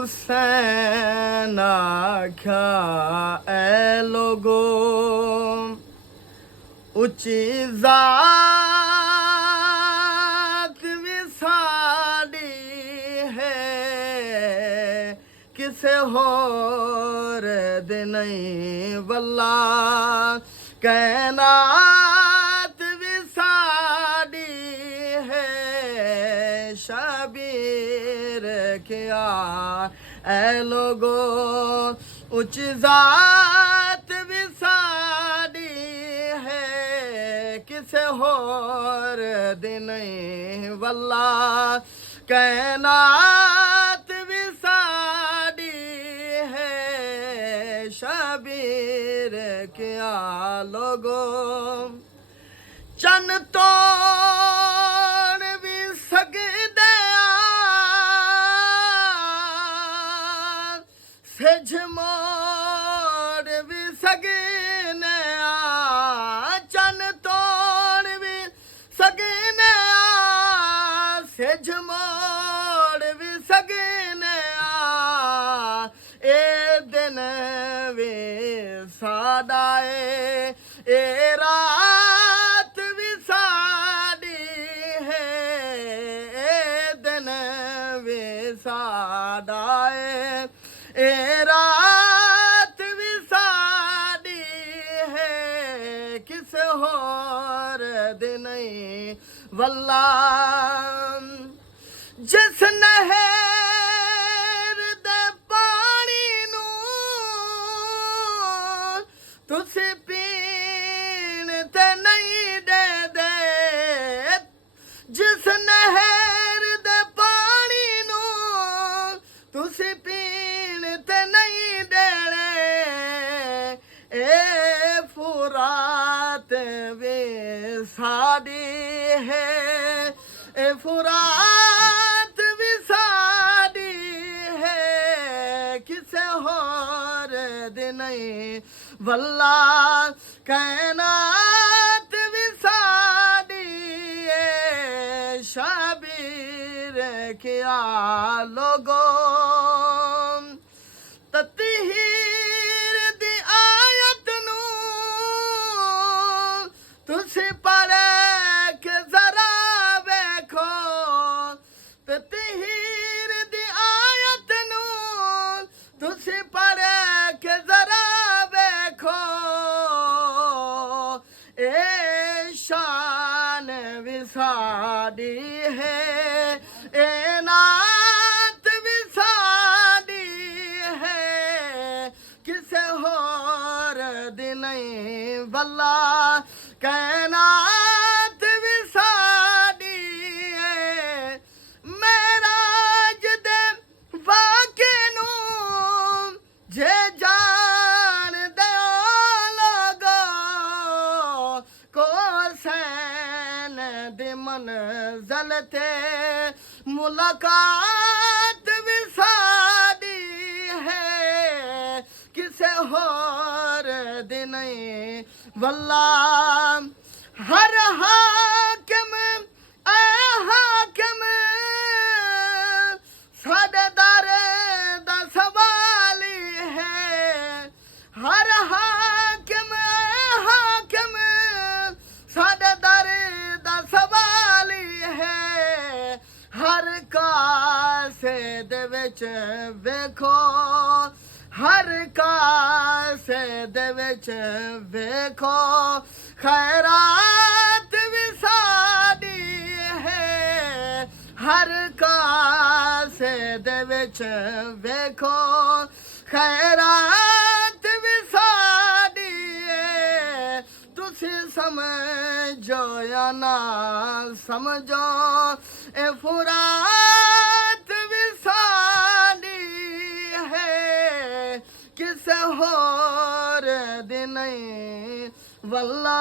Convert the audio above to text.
हुसैन आख्या ए लोगो उची जात भी साड़ी है किसे होर दे नहीं वल्ला कैनात भी साड़ी है शबीर क्या ए लोगो उच्च जात भी साड़ी है किसे होर दे नहीं वल्ला कैनात भी साड़ी है शबीर क्या लोगो चन तोड़ भी सकदे सेज मोड़ भी सकने चन तोड़ भी सकने सेज मोड़ भी सकने ए दिन वे साडा ए रात भी साड़ी है ए दिन वे साडा ए रात भी साड़ी है किस होर दे नहीं वल्ला जिस नहर दे पानी नू तुसी पीण ते नहीं दे दे जिस नहर दे पानी नू तुसी पीण ते नहीं देने ए फुरात वे साड़ी है ए फुरात भी साड़ी है किसे होर दे नहीं वल्ला कैनात भी साड़ी है शबीर क्या लोगो ततीर दी आयत नू तुसी पढ़े के जरा देखो ततीर दी आयत नू तुसी पढ़े के जरा देखो ए शान विसाड़ी है ए नात विसाड़ी है किसे होर दे नहीं वल्ला कैनात विसाड़ी है मेराज दे वाके नू जे जान दे लोगो को सैन दे मंज़िल ते मुलाकात भी साड़ी है किसे होर दे नहीं वल्ला हर हाकिम ए हाकिम साडे दारे दा सवाल है हर हाकिम ए हाकिम साडे दारे दा सवाल है हर कासे दे विच वेखो हर कासे दे विच वेखो खैरात भी साड़ी है हर कासे दे विच वेखो खैरात भी साड़ी है तुसी समझो या ना समझो ए फुरात भी साड़ी है किसे होर दे नहीं वल्ला